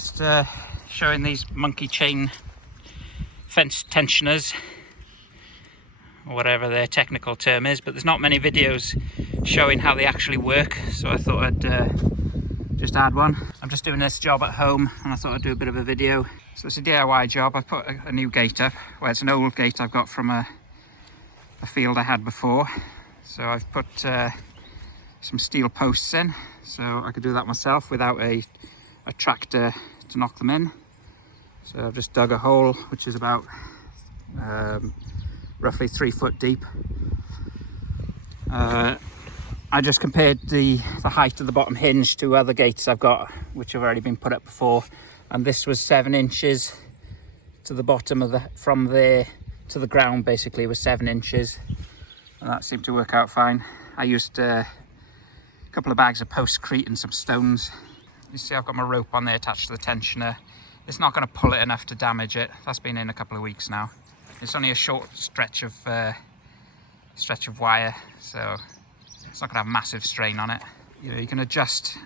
Just showing these monkey chain fence tensioners, or whatever their technical term is, but there's not many videos showing how they actually work, so I thought I'd just add one. I'm just doing this job at home and I thought I'd do a bit of a video. So it's a DIY job. I've put a new gate up. Well, it's an old gate I've got from a field I had before. So I've put some steel posts in, so I could do that myself without a tractor to knock them in. So I've just dug a hole which is about roughly 3 foot deep. I just compared the height of the bottom hinge to other gates I've got which have already been put up before, and this was 7 inches to the bottom of from there to the ground, basically was 7 inches, and that seemed to work out fine. I used a couple of bags of postcrete and some stones. You see I've got my rope on there attached to the tensioner. It's not going to pull it enough to damage it. That's been in a couple of weeks now. It's only a short stretch of wire, so it's not going to have massive strain on it. You know, you can adjust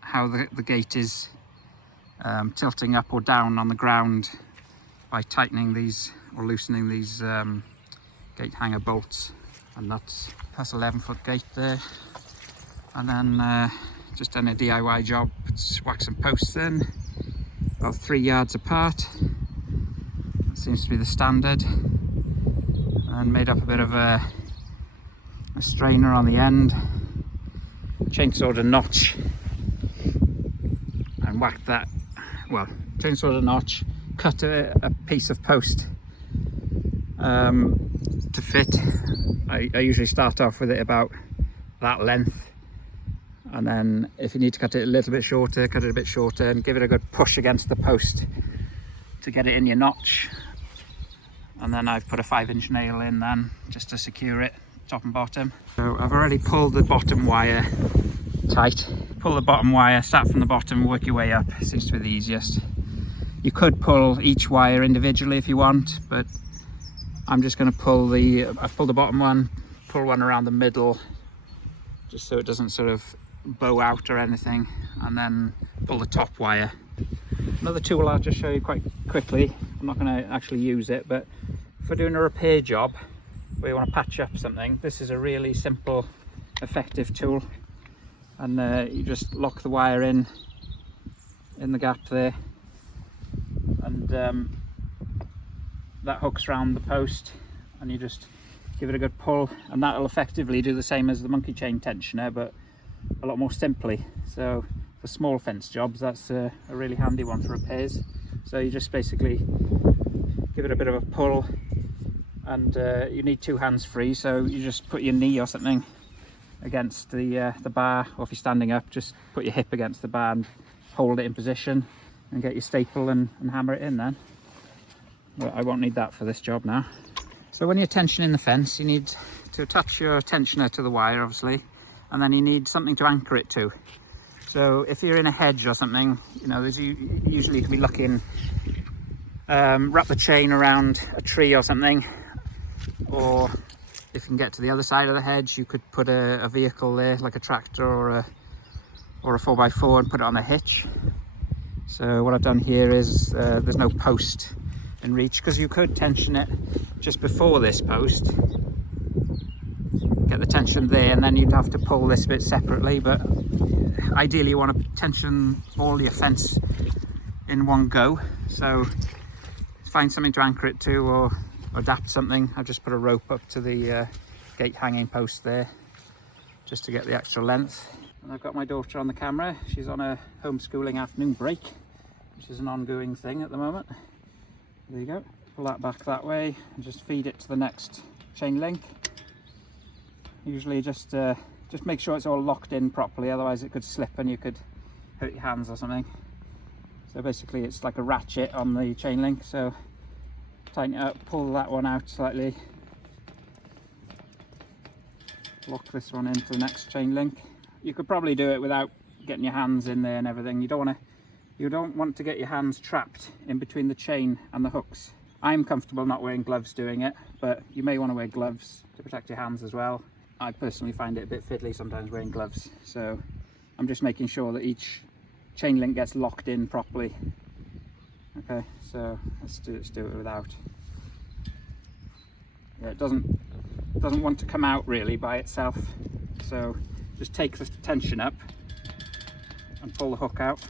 how the gate is tilting up or down on the ground by tightening these or loosening these gate hanger bolts and nuts. That's 11-foot gate there, and then just done a DIY job. It's whacked some posts in about 3 yards apart. That seems to be the standard, and made up a bit of a strainer on the end, chainsawed a notch and whacked that, well, chainsawed a notch, cut a piece of post to fit. I usually start off with it about that length, and then if you need to cut it a little bit shorter, cut it a bit shorter and give it a good push against the post to get it in your notch. And then I've put a 5-inch nail in then just to secure it top and bottom. So I've already pulled the bottom wire tight. Pull the bottom wire, start from the bottom, work your way up. Seems to be the easiest. You could pull each wire individually if you want, but I'm just going to pull I've pulled the bottom one, pull one around the middle just so it doesn't sort of bow out or anything, and then pull the top wire. Another tool I'll just show you quite quickly. I'm not going to actually use it, but if we're doing a repair job where you want to patch up something, this is a really simple, effective tool. And you just lock the wire in the gap there, and that hooks around the post, and you just give it a good pull, and that'll effectively do the same as the monkey chain tensioner, but a lot more simply. So for small fence jobs, that's a really handy one for repairs. So you just basically give it a bit of a pull, and you need 2 hands free, so you just put your knee or something against the bar, or if you're standing up, just put your hip against the bar and hold it in position and get your staple and hammer it in then. But I won't need that for this job now. So when you're tensioning the fence, you need to attach your tensioner to the wire, obviously, and then you need something to anchor it to. So if you're in a hedge or something, you know, usually you can be looking, wrap the chain around a tree or something, or if you can get to the other side of the hedge, you could put a vehicle there, like a tractor or a 4x4, and put it on a hitch. So what I've done here is there's no post in reach, because you could tension it just before this post, get the tension there, and then you'd have to pull this bit separately. But ideally you want to tension all your fence in one go, so find something to anchor it to, or adapt something. I've just put a rope up to the gate hanging post there just to get the extra length. And I've got my daughter on the camera. She's on a homeschooling afternoon break, which is an ongoing thing at the moment. There you go. Pull that back that way and just feed it to the next chain link. Usually just make sure it's all locked in properly, otherwise it could slip and you could hurt your hands or something. So basically it's like a ratchet on the chain link, so tighten it up, pull that one out slightly, lock this one into the next chain link. You could probably do it without getting your hands in there and everything. You don't want to get your hands trapped in between the chain and the hooks. I'm comfortable not wearing gloves doing it, but you may want to wear gloves to protect your hands as well. I personally find it a bit fiddly sometimes wearing gloves, so I'm just making sure that each chain link gets locked in properly. Okay, so let's do it without. Yeah, it doesn't want to come out really by itself, so just take the tension up and pull the hook out,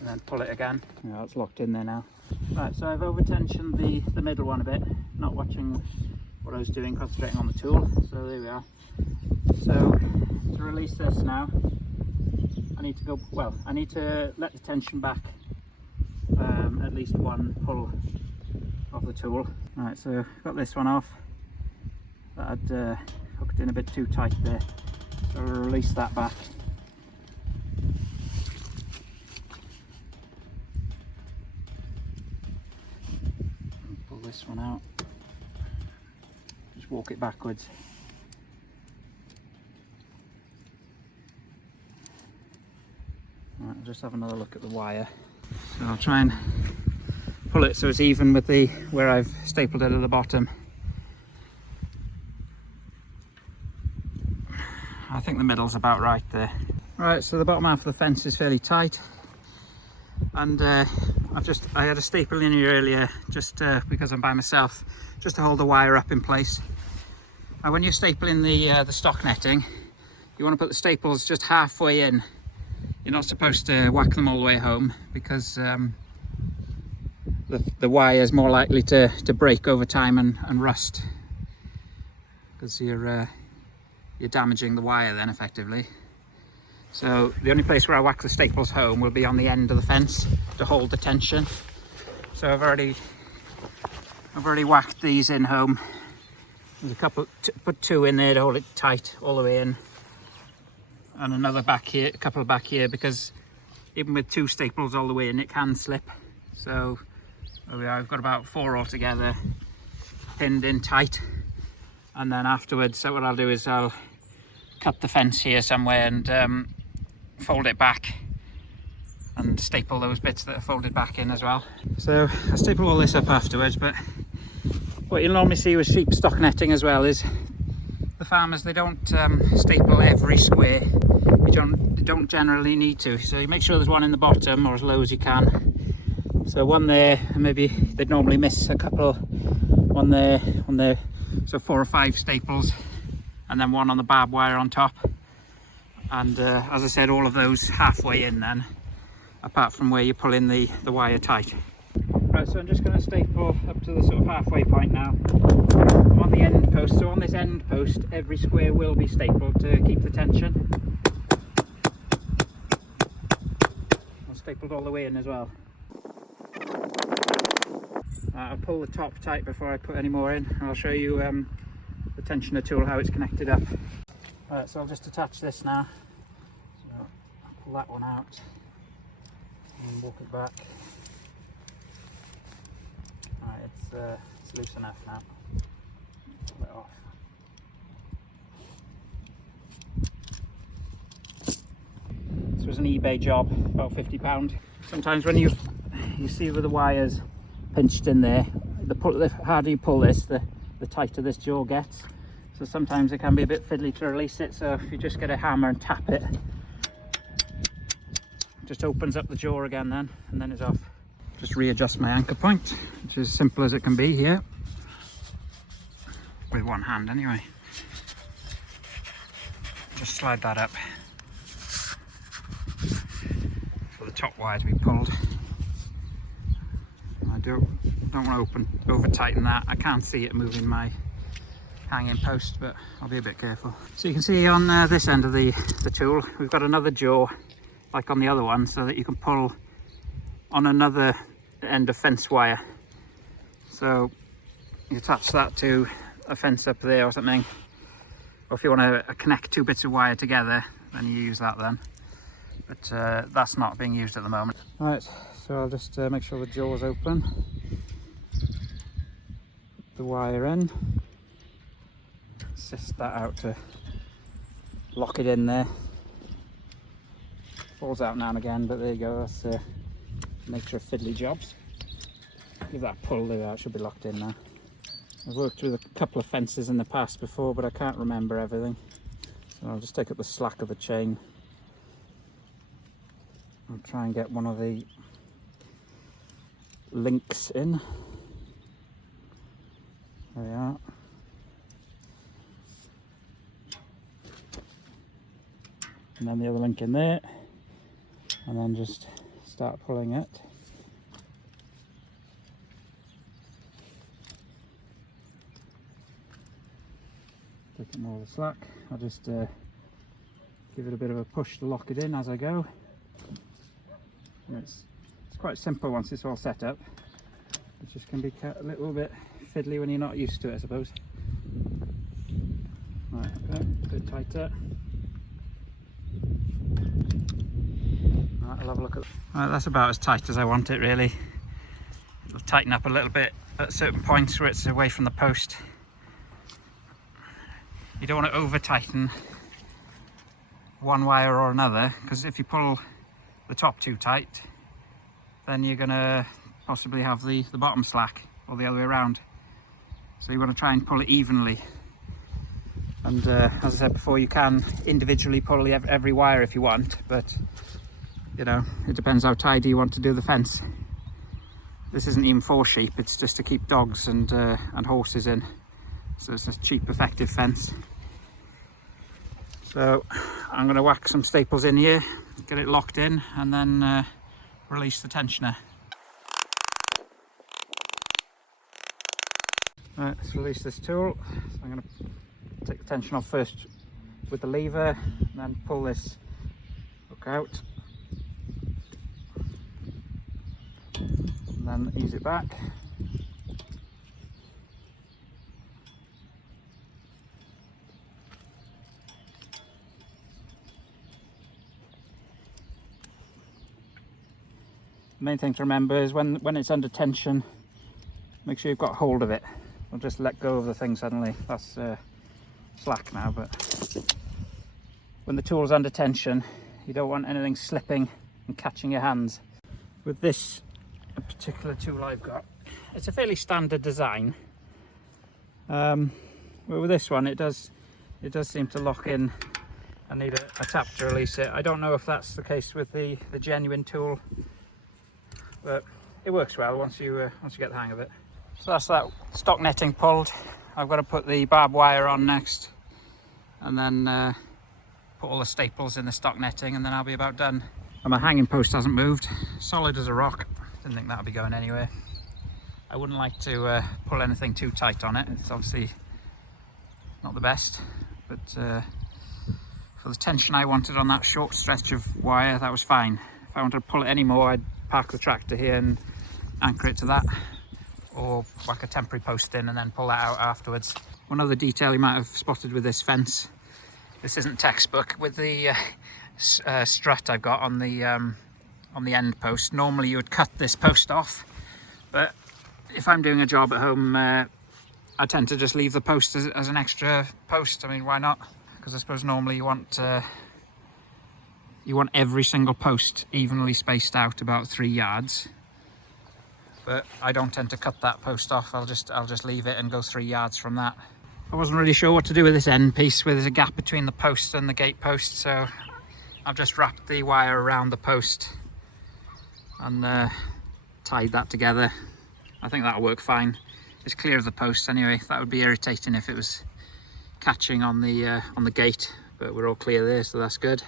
and then pull it again. Yeah, it's locked in there now. Right, so I've over tensioned the middle one a bit, not watching what I was doing, concentrating on the tool. So there we are. So to release this now, I need to let the tension back at least one pull of the tool. Right, so I've got this one off. That had hooked in a bit too tight there, so I'll release that back. And pull this one out. Just walk it backwards. Right, I'll just have another look at the wire. So I'll try and pull it so it's even with where I've stapled it at the bottom. I think the middle's about right there. Right, so the bottom half of the fence is fairly tight, and I had a staple in here earlier just because I'm by myself, just to hold the wire up in place. Now when you're stapling the stock netting, you want to put the staples just halfway in. You're not supposed to whack them all the way home, because the wire is more likely to break over time and rust, because you're damaging the wire then effectively. So the only place where I whack the staples home will be on the end of the fence to hold the tension. So I've already whacked these in home. There's a couple, put two in there to hold it tight all the way in, and another back here, a couple back here, because even with two staples all the way in, it can slip. So there we are, I've got about 4 altogether pinned in tight. And then afterwards, so what I'll do is I'll cut the fence here somewhere and fold it back and staple those bits that are folded back in as well. So I'll staple all this up afterwards, but what you'll normally see with sheep stock netting as well is the farmers, they don't staple every square. You don't generally need to, so you make sure there's one in the bottom or as low as you can. So one there, and maybe they'd normally miss a couple, one there, so 4 or 5 staples, and then one on the barbed wire on top. And as I said, all of those halfway in then, apart from where you pull in the wire tight. Right, so I'm just going to staple up to the sort of halfway point now. I'm on the end post, so on this end post every square will be stapled to keep the tension. I've stapled all the way in as well. I'll pull the top tight before I put any more in, and I'll show you the tensioner tool, how it's connected up. Right, so I'll just attach this now. So I'll pull that one out and walk it back. Right, it's loose enough now. Pull it off. This was an eBay job, about £50. Sometimes when you see with the wires pinched in there, the harder you pull this, the tighter this jaw gets. So sometimes it can be a bit fiddly to release it, so if you just get a hammer and tap it, it just opens up the jaw again then, and then it's off. Just readjust my anchor point, which is as simple as it can be here, with one hand anyway. Just slide that up for the top wire to be pulled. I don't want to over tighten that. I can't see it moving my hanging post, but I'll be a bit careful. So you can see on this end of the tool, we've got another jaw like on the other one, so that you can pull on another end of fence wire. So you attach that to a fence up there or something, or if you want to connect 2 bits of wire together, then you use that then. But that's not being used at the moment. Right, so I'll just make sure the jaw's open. Put the wire in. Assist that out to lock it in there. Falls out now and again, but there you go, that's the nature of fiddly jobs. Give that a pull, there it should be locked in now. I've worked with a couple of fences in the past before, but I can't remember everything. So I'll just take up the slack of the chain. I'll try and get one of the links in. There we are. And then the other link in there, and then just start pulling it. Taking more of the slack. I'll just give it a bit of a push to lock it in as I go. And it's quite simple once it's all set up. It just can be a little bit fiddly when you're not used to it, I suppose. Right, okay, a bit tighter. Right, I'll have a look at. Right, that's about as tight as I want it, really. It'll tighten up a little bit at certain points where it's away from the post. You don't want to over tighten one wire or another, because if you pull the top too tight, then you're going to possibly have the bottom slack, or the other way around. So you want to try and pull it evenly. And as I said before, you can individually pull every wire if you want, but you know, it depends how tidy you want to do the fence. This isn't even for sheep, it's just to keep dogs and horses in. So it's a cheap, effective fence. So I'm going to whack some staples in here, get it locked in, and then release the tensioner. Right, let's release this tool. So I'm going to take the tension off first with the lever, and then pull this hook out, and then ease it back. The main thing to remember is when it's under tension, make sure you've got hold of it. Don't just let go of the thing suddenly. That's slack now, but when the tool's under tension, you don't want anything slipping and catching your hands. With this particular tool I've got, it's a fairly standard design. But with this one, it does seem to lock in. I need a tap to release it. I don't know if that's the case with the genuine tool, but it works well once you get the hang of it. So that's that stock netting pulled. I've got to put the barbed wire on next, and then put all the staples in the stock netting, and then I'll be about done. And my hanging post hasn't moved, solid as a rock. Didn't think that would be going anywhere. I wouldn't like to pull anything too tight on it. It's obviously not the best, but for the tension I wanted on that short stretch of wire, that was fine. If I wanted to pull it any more, I'd park the tractor here and anchor it to that, or whack a temporary post in and then pull that out afterwards. One other detail you might have spotted with this fence, this isn't textbook, with the strut I've got on the end post. Normally you would cut this post off, but if I'm doing a job at home, I tend to just leave the post as an extra post. I mean, why not? Because I suppose normally you want every single post evenly spaced out about 3 yards, but I don't tend to cut that post off. I'll just leave it and go 3 yards from that. I wasn't really sure what to do with this end piece where there's a gap between the post and the gate post, so I've just wrapped the wire around the post and tied that together. I think that'll work fine. It's clear of the post anyway. That would be irritating if it was catching on the gate, but we're all clear there, so that's good.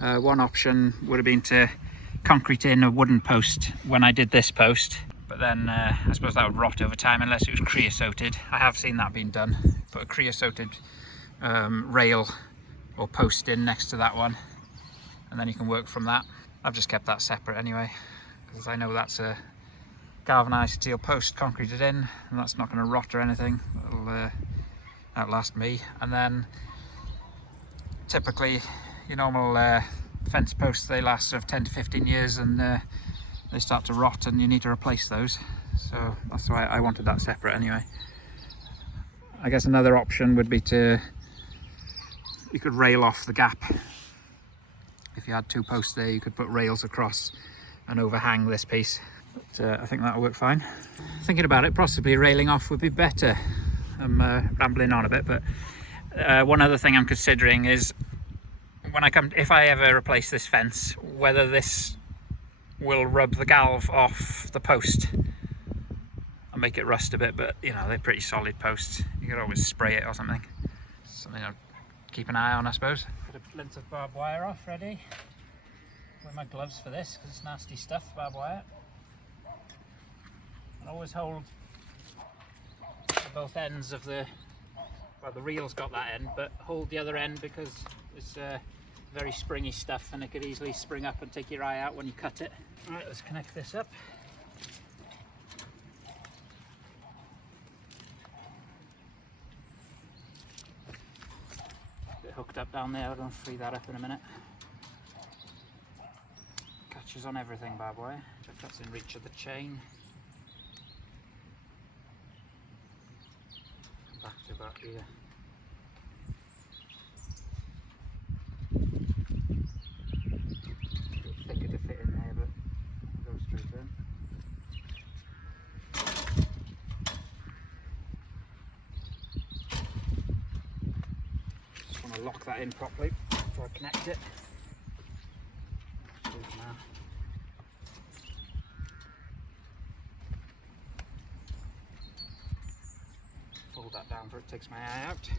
One option would have been to concrete in a wooden post when I did this post, but then I suppose that would rot over time unless it was creosoted. I have seen that being done. Put a creosoted rail or post in next to that one, and then you can work from that. I've just kept that separate anyway, because I know that's a galvanised steel post concreted in, and that's not going to rot or anything. It'll outlast me. And then typically your normal fence posts, they last sort of 10 to 15 years, and they start to rot and you need to replace those. So that's why I wanted that separate anyway. I guess another option would be you could rail off the gap. If you had 2 posts there, you could put rails across and overhang this piece. But I think that'll work fine. Thinking about it, possibly railing off would be better. I'm rambling on a bit, but one other thing I'm considering is when I come, if I ever replace this fence, whether this will rub the galv off the post and make it rust a bit, but you know, they're pretty solid posts. You could always spray it or something. Something I'll keep an eye on, I suppose. Got a length of barbed wire off ready. Wear my gloves for this because it's nasty stuff, barbed wire. And always hold both ends of the, well, the reel's got that end, but hold the other end because it's very springy stuff and it could easily spring up and take your eye out when you cut it. Alright, let's connect this up. Bit hooked up down there, I'm going to free that up in a minute. Catches on everything, barbed wire. Check that's in reach of the chain. Back to about here. A bit thicker to fit in there, but go straight in. Just want to lock that in properly before I connect it. Now. Fold that down before it takes my eye out.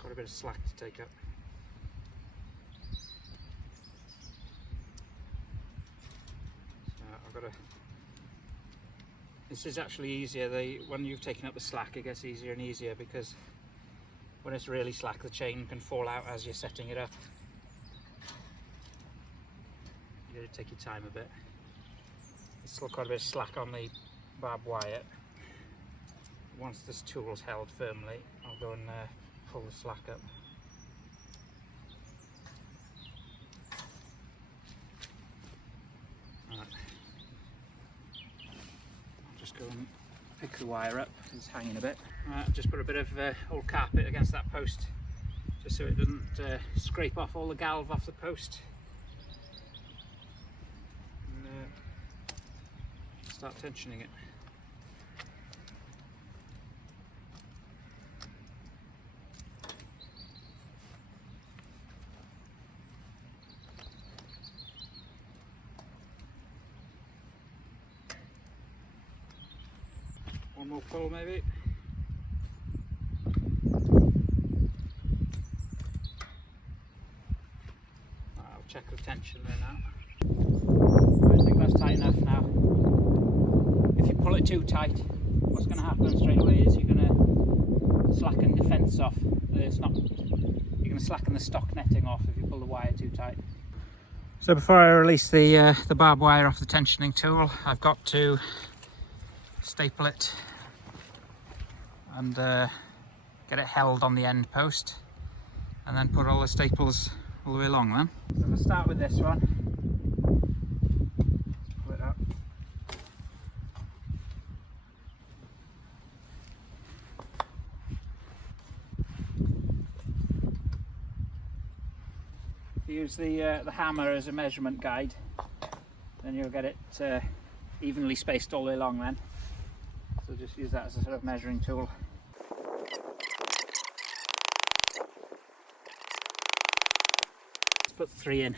Quite a bit of slack to take up. So I've got to. This is actually easier. When you've taken up the slack, it gets easier and easier because when it's really slack, the chain can fall out as you're setting it up. You got to take your time a bit. There's still quite a bit of slack on the barbed wire. Once this tool's held firmly, I'll go and pull the slack up. Right. I'll just go and pick the wire up, it's hanging a bit. Right, I've just put a bit of old carpet against that post just so it doesn't scrape off all the galv off the post. And start tensioning it. One more pull maybe. I'll check the tension there now. I think that's tight enough now. If you pull it too tight, what's going to happen straight away is you're going to slacken the fence off. It's not, you're going to slacken the stock netting off if you pull the wire too tight. So before I release the barbed wire off the tensioning tool, I've got to staple it and get it held on the end post and then put all the staples all the way along then. So we'll start with this one. Pull it up. Use the hammer as a measurement guide, then you'll get it evenly spaced all the way along then. So just use that as a sort of measuring tool. Let's put 3 in.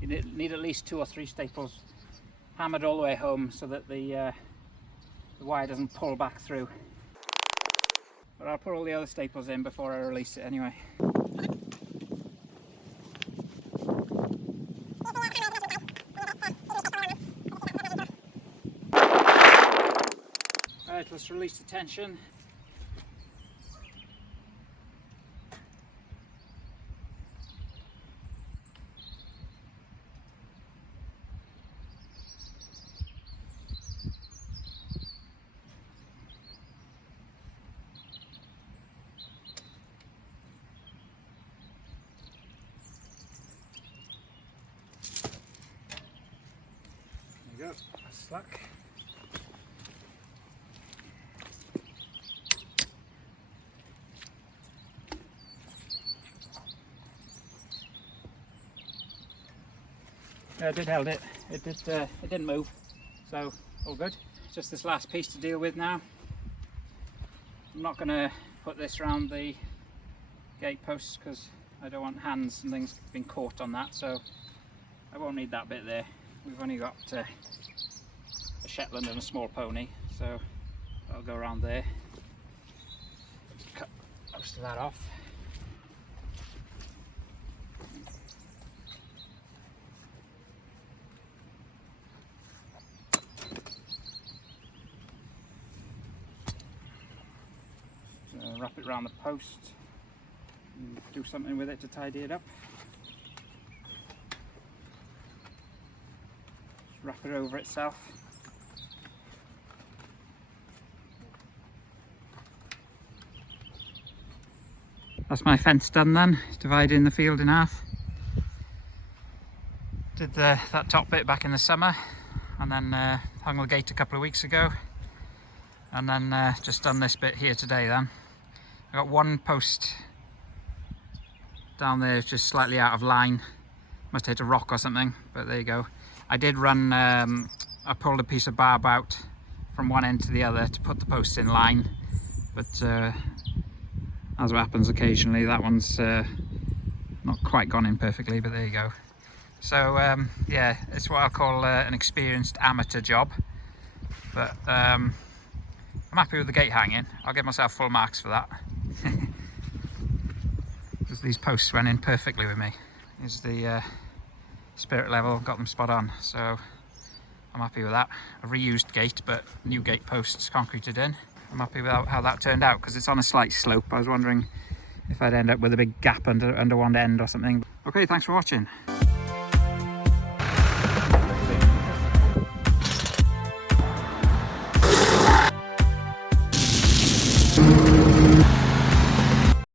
You need at least 2 or 3 staples hammered all the way home so that the wire doesn't pull back through. But I'll put all the other staples in before I release it anyway. Right, let's release the tension. go. That's luck. I did held it. It didn't move, so all good. Just this last piece to deal with now. I'm not going to put this around the gate posts because I don't want hands and things being caught on that, so I won't need that bit there. We've only got a Shetland and a small pony, so I'll go around there. Cut most of that off. Wrap it around the post and do something with it to tidy it up. Just wrap it over itself. That's my fence done then, dividing the field in half. Did that top bit back in the summer and then hung the gate a couple of weeks ago, and then just done this bit here today then. I got one post down there just slightly out of line, must have hit a rock or something, but there you go. I did run, I pulled a piece of barb out from one end to the other to put the posts in line, but as happens occasionally, that one's not quite gone in perfectly, but there you go. So yeah, it's what I'll call an experienced amateur job, but I'm happy with the gate hanging. I'll give myself full marks for that. Because these posts went in perfectly with me. Here's the spirit level, got them spot on, so I'm happy with that. A reused gate, but new gate posts concreted in. I'm happy with how that turned out, because it's on a slight slope. I was wondering if I'd end up with a big gap under one end or something. Okay, thanks for watching.